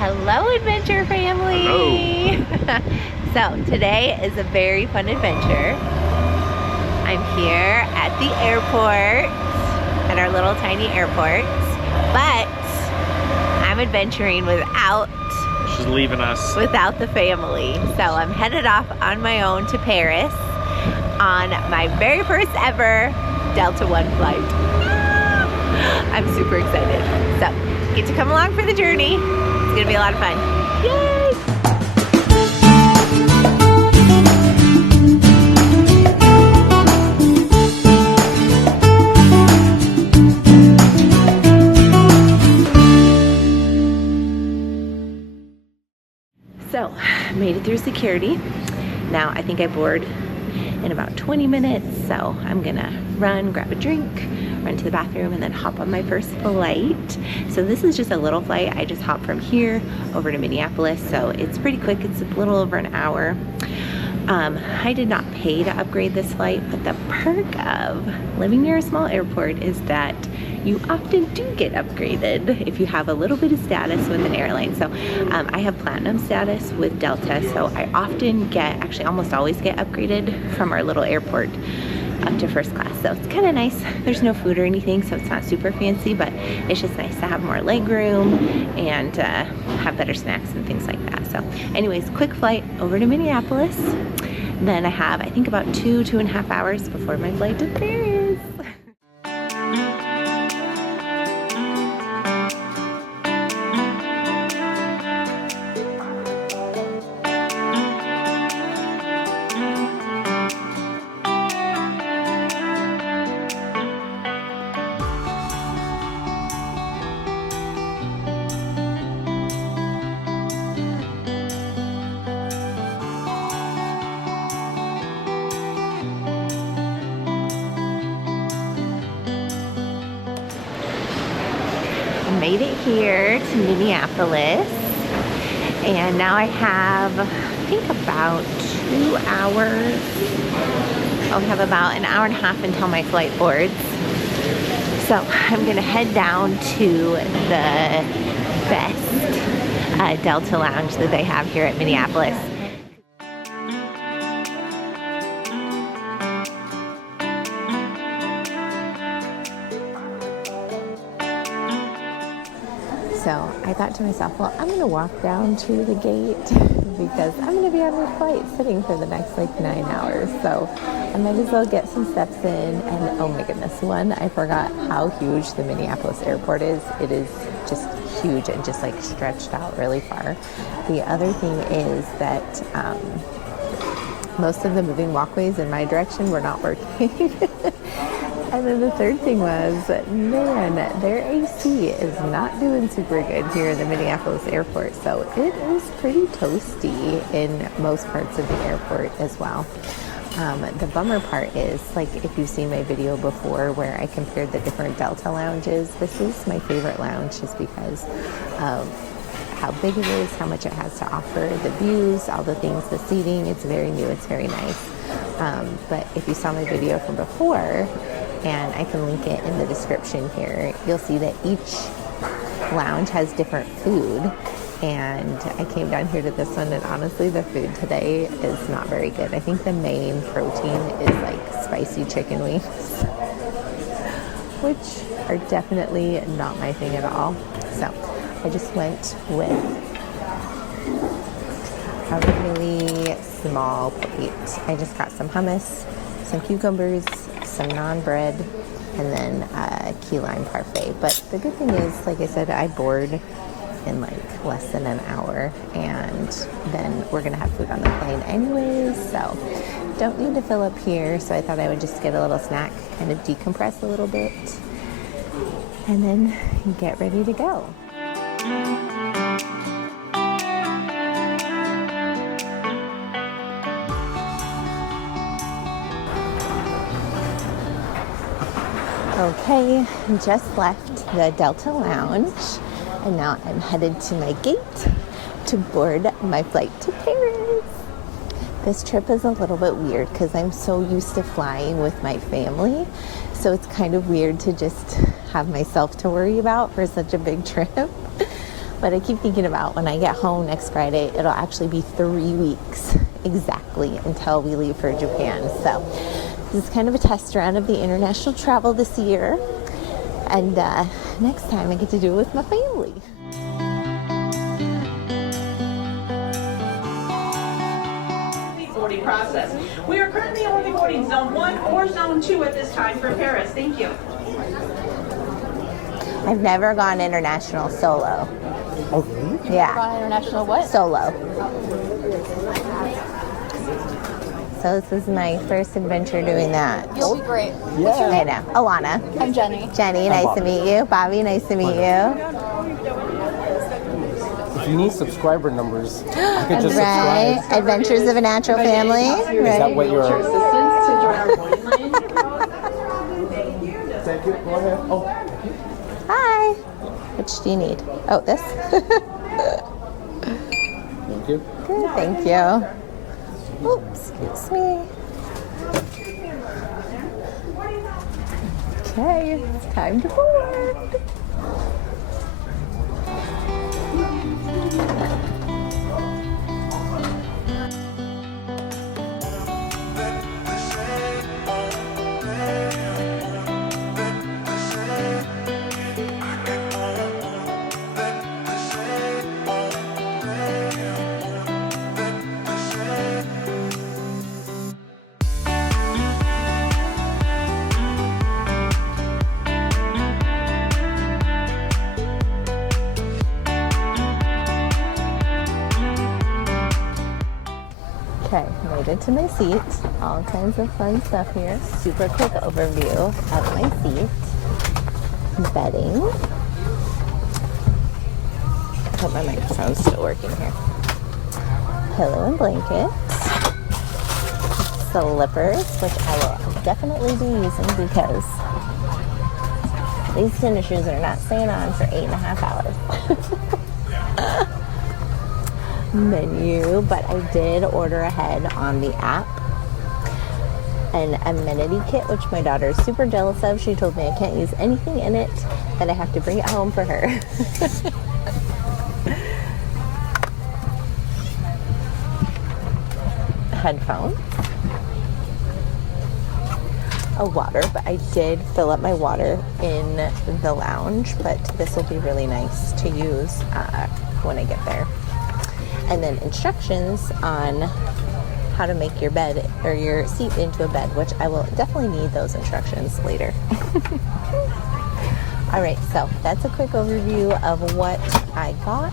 Hello, adventure family! Hello. So today is a very fun adventure. I'm here at the airport, at our little tiny airport, but I'm adventuring without She's leaving us. Without the family. So I'm headed off on my own to Paris on my very first ever Delta One flight. I'm super excited. So get to come along for the journey. It's gonna be a lot of fun. Yay! So, made it through security. Now I think I board in about 20 minutes, so I'm gonna run, grab a drink, run to the bathroom, and then hop on my first flight. So this is just a little flight. I just hopped from here over to Minneapolis, so it's pretty quick. It's a little over an hour. I did not pay to upgrade this flight, but the perk of living near a small airport is that you often do get upgraded if you have a little bit of status with an airline. So I have platinum status with Delta, so I often get, actually almost always get upgraded from our little airport up to first class. So it's kind of nice. There's no food or anything, so it's not super fancy, but it's just nice to have more leg room and have better snacks and things like that. So anyways, quick flight over to Minneapolis. Then I have, I think, about 2.5 hours before my flight to Paris. Made it here to Minneapolis, and now I have, I think, about 2 hours. I'll have about an hour and a half until my flight boards. So I'm gonna head down to the best Delta lounge that they have here at Minneapolis. So I thought to myself, well, I'm gonna walk down to the gate because I'm gonna be on my flight sitting for the next like 9 hours. So I might as well get some steps in. And oh my goodness, one, I forgot how huge the Minneapolis airport is. It is just huge and just like stretched out really far. The other thing is that most of the moving walkways in my direction were not working. And then the third thing was, man, their AC is not doing super good here in the Minneapolis airport. So it is pretty toasty in most parts of the airport as well. The bummer part is, like, if you've seen my video before where I compared the different Delta lounges, this is my favorite lounge just because of how big it is, how much it has to offer, the views, all the things, the seating. It's very new, it's very nice. But if you saw my video from before, and I can link it in the description here, you'll see that each lounge has different food. And I came down here to this one, and honestly, the food today is not very good. I think the main protein is like spicy chicken wings, which are definitely not my thing at all. So I just went with a really small plate. I just got some hummus, some cucumbers, some naan bread, and then a key lime parfait. But the good thing is, like I said, I board in like less than an hour, and then we're gonna have food on the plane anyways, so don't need to fill up here. So I thought I would just get a little snack, kind of decompress a little bit, and then get ready to go. Okay, just left the Delta Lounge, and now I'm headed to my gate to board my flight to Paris. This trip is a little bit weird because I'm so used to flying with my family, so it's kind of weird to just have myself to worry about for such a big trip. But I keep thinking about when I get home next Friday, it'll actually be 3 weeks exactly until we leave for Japan. So this is kind of a test run of the international travel this year. And next time I get to do it with my family. Boarding process. We are currently only boarding zone 1 or zone 2 at this time for Paris. Thank you. I've never gone international solo. Oh, really? Yeah. Gone international what? Solo. So this is my first adventure doing that. You'll be great. I know. Alana. I'm Jenny. Jenny, nice to meet you. Bobby, nice to meet you. If you need subscriber numbers, you can just Right. subscribe. Adventures of a Natural Family. Is that Right. what you're... Assistance to join our boarding line. Thank you. Go ahead. Oh. Hi. Which do you need? Oh, this? Thank you. Good, thank you. Oops, excuse me. Okay, it's time to board. Okay, made it to my seat. All kinds of fun stuff here. Super quick overview of my seat. Bedding. I hope my microphone's still working here. Pillow and blankets. Slippers, which I will definitely be using because these tennis shoes are not staying on for 8.5 hours. Menu, but I did order ahead on the app an amenity kit, which my daughter is super jealous of. She told me I can't use anything in it, that I have to bring it home for her. Headphones, a water, but I did fill up my water in the lounge, but this will be really nice to use when I get there. And then instructions on how to make your bed or your seat into a bed, which I will definitely need those instructions later. All right, so that's a quick overview of what I got.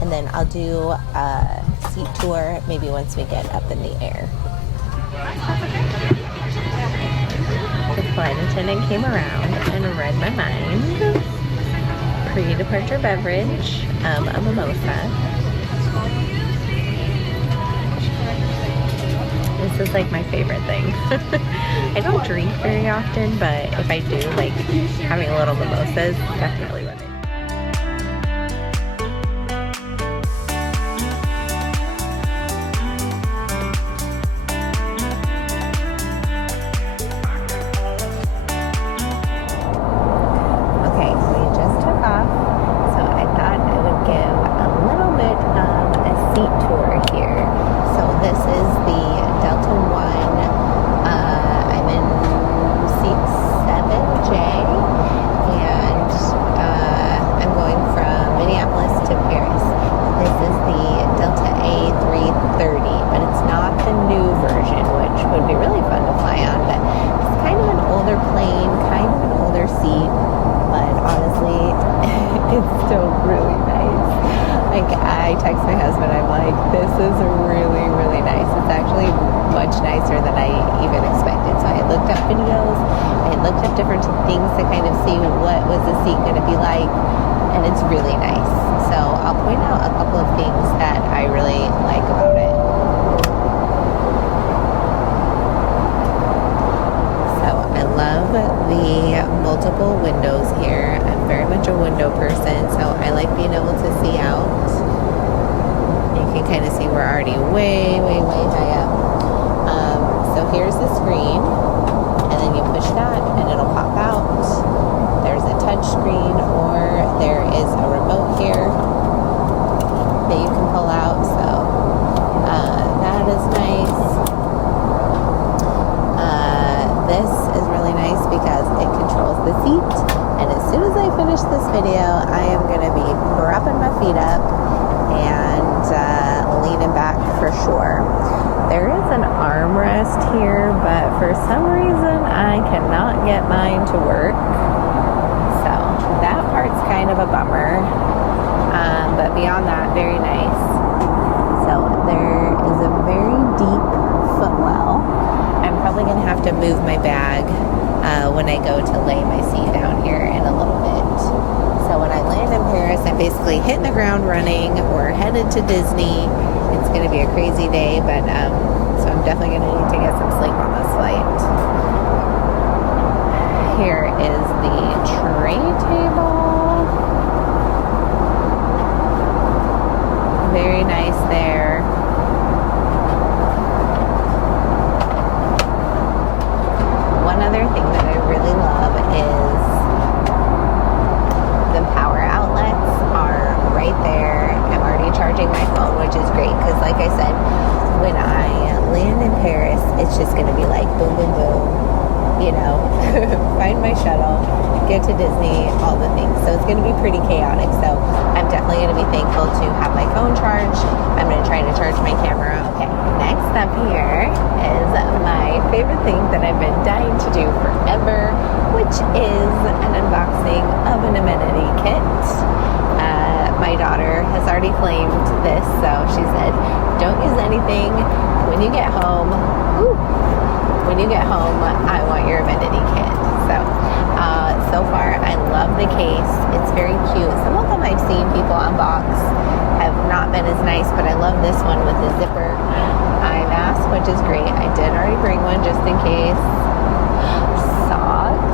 And then I'll do a seat tour maybe once we get up in the air. The flight attendant came around and read my mind. Pre-departure beverage, a mimosa. This is like my favorite thing. I don't drink very often, but if I do, like having a little mimosa is definitely what I do. Okay, we just took off, so I thought I would give a little bit of a seat tour here. So this is the Delta One. I'm in seat 7J, and I'm going from Minneapolis to Paris. This is the Delta A330, but it's not the new version, which would be really fun to fly on, but it's kind of an older plane, kind of an older seat, but honestly, it's still really nice. Like, I text my husband, I'm like, this is really, really nice. It's actually much nicer than I even expected. So I had looked up videos, I had looked up different things to kind of see what was the seat going to be like, and it's really nice. So I'll point out a couple of things that I really like about it. So I love the multiple windows here. I'm very much a window person, so I like being able to see out. You can kind of see we're already way, way, way high up. So here's the screen, and then you push that and it'll pop out. There's a touch screen, or there is a remote here. video, I am going to be propping my feet up and leaning back for sure. There is an armrest here, but for some reason I cannot get mine to work. So that part's kind of a bummer. But beyond that, very nice. So there is a very deep footwell. I'm probably going to have to move my bag when I go to lay my seat down here in a little bit. So when I land in Paris, I'm basically hitting the ground running. We're headed to Disney. It's going to be a crazy day, but so I'm definitely going to need to get some sleep on this flight. Here is the tray table. Very nice there. One other thing that I really love is the power outlets are right there. I'm already charging my phone, which is great because, like I said, when I land in Paris, it's just going to be like boom, boom, boom, you know, find my shuttle, get to Disney, all the things. So it's going to be pretty chaotic. So I'm definitely going to be thankful to have my phone charged. I'm going to try to charge my camera. Okay, next up here is my favorite thing that I've been dying to do forever, which is an unboxing of an amenity kit. My daughter has already claimed this, so she said, don't use anything. When you get home, I want your amenity kit. So far, I love the case. It's very cute. Some of them I've seen people unbox have not been as nice, but I love this one with the zipper eye mask, which is great. I did already bring one just in case. Socks.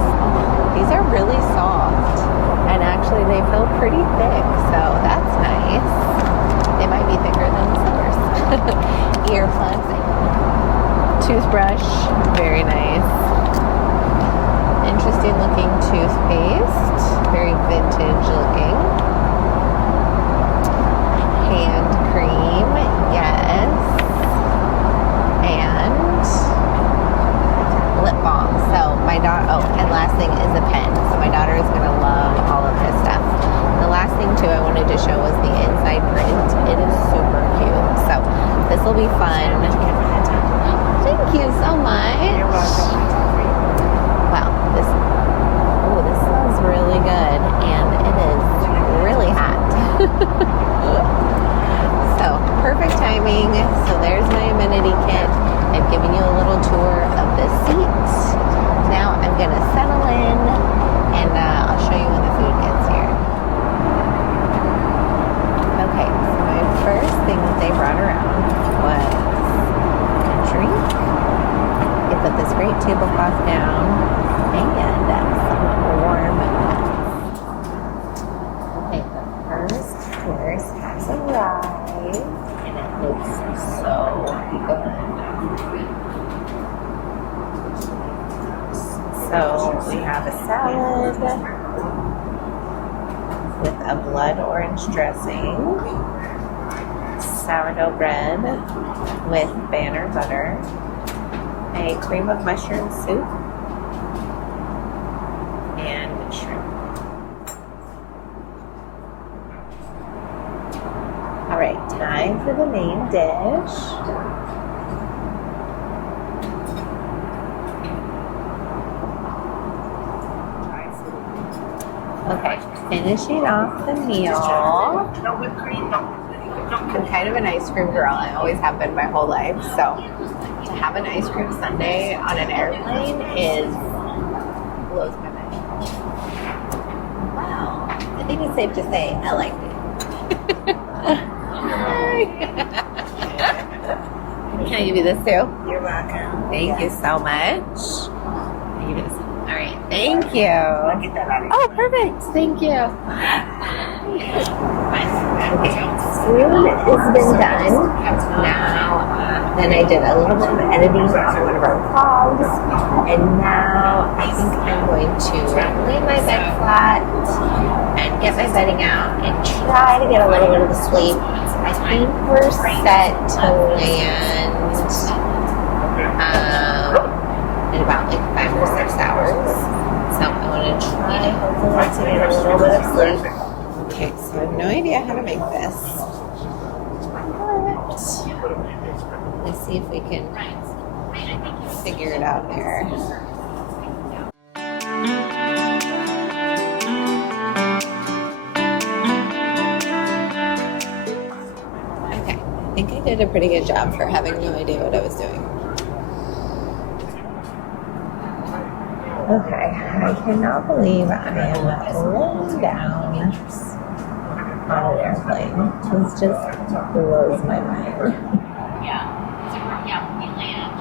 These are really soft, and actually they feel pretty thick, so that's nice. They might be thicker than the slippers. Earplugs. Toothbrush. Very nice. Interesting looking toothpaste, very vintage looking. Hand cream, yes. And lip balm. So my daughter, and last thing is a pen. So my daughter is going to love all of this stuff. The last thing too I wanted to show was the inside print. It is super cute. So this will be fun. Thank you so much. You're welcome. Wow, this smells really good, and it is really hot. So, perfect timing. So there's my amenity kit. I've given you a little tour of the seats. Now I'm going to settle in, and I'll show you when the food gets here. Okay, so my first thing that they brought around was a drink. They put this great tablecloth down and some warm nuts. Okay, the first course has arrived and it looks so good. So we have a salad with a blood orange dressing, sourdough bread with banner butter, a cream of mushroom soup, and shrimp. All right, time for the main dish. Okay, finishing off the meal. I'm kind of an ice cream girl. I always have been my whole life. So to have an ice cream sundae on an airplane blows my mind. Wow. I think it's safe to say I like it. Can I give you this too? You're welcome. Thank you so much. I'll give you this. All right. Thank you. Oh, perfect. Thank you. Food has been done. Now, then I did a little bit of editing on one of our vlogs, and now I think I'm going to lay my bed flat and get my bedding out and try to get a little bit of sleep. I think we're set to land in about like 5 or 6 hours. So I want to try Let's get a little bit of sleep. Okay, so I have no idea how to make this. But let's see if we can figure it out here. Okay, I think I did a pretty good job for having no idea what I was doing. Okay, I cannot believe I am laying down on an airplane. This just blows my mind. Yeah. So we land.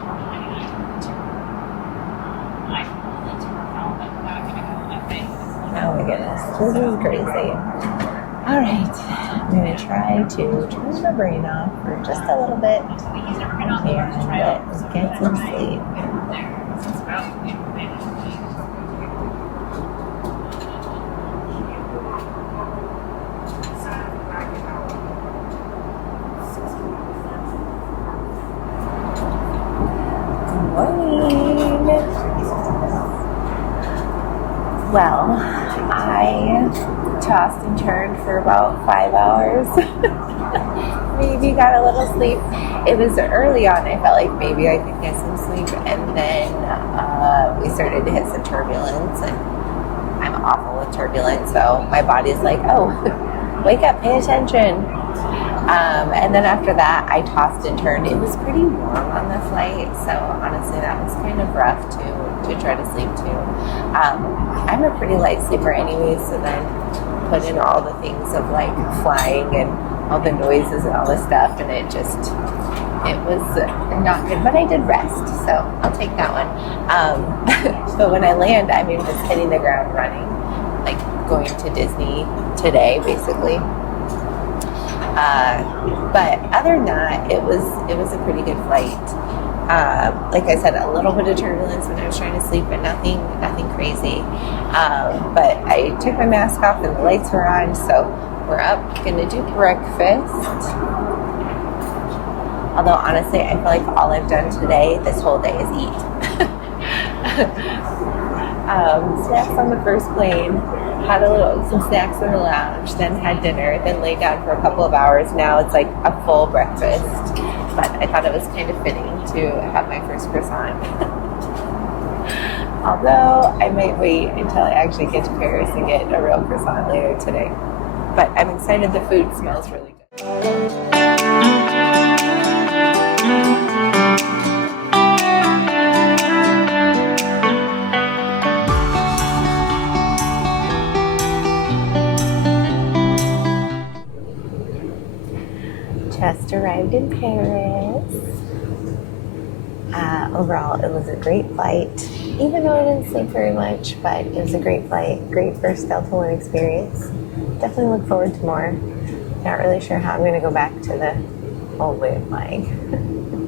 Oh my goodness, this is crazy. All right, I'm gonna try to turn my brain off for just a little bit and get some sleep. Well, I tossed and turned for about 5 hours. Maybe got a little sleep. It was early on. I felt like maybe I could get some sleep. And then we started to hit some turbulence. And I'm awful with turbulence. So my body's like, oh, wake up, pay attention. And then after that, I tossed and turned. It was pretty warm on the flight. So honestly, that was kind of rough to try to sleep too. I'm a pretty light sleeper anyway, so then put in all the things of like flying and all the noises and all this stuff, and it was not good, but I did rest, so I'll take that one. But when I land, I mean, just hitting the ground running, like going to Disney today, basically. But other than that, it was a pretty good flight. Like I said, a little bit of turbulence when I was trying to sleep, but nothing crazy. But I took my mask off and the lights were on, so we're up, gonna do breakfast. Although honestly, I feel like all I've done today, this whole day, is eat. Snacks on the first plane, had some snacks in the lounge, then had dinner, then laid down for a couple of hours. Now it's like a full breakfast. But I thought it was kind of fitting to have my first croissant. Although I might wait until I actually get to Paris and get a real croissant later today. But I'm excited, the food smells really good. Just arrived in Paris. Overall, it was a great flight, even though I didn't sleep very much, but it was a great flight, great first Delta One experience. Definitely look forward to more. Not really sure how I'm going to go back to the old way of flying.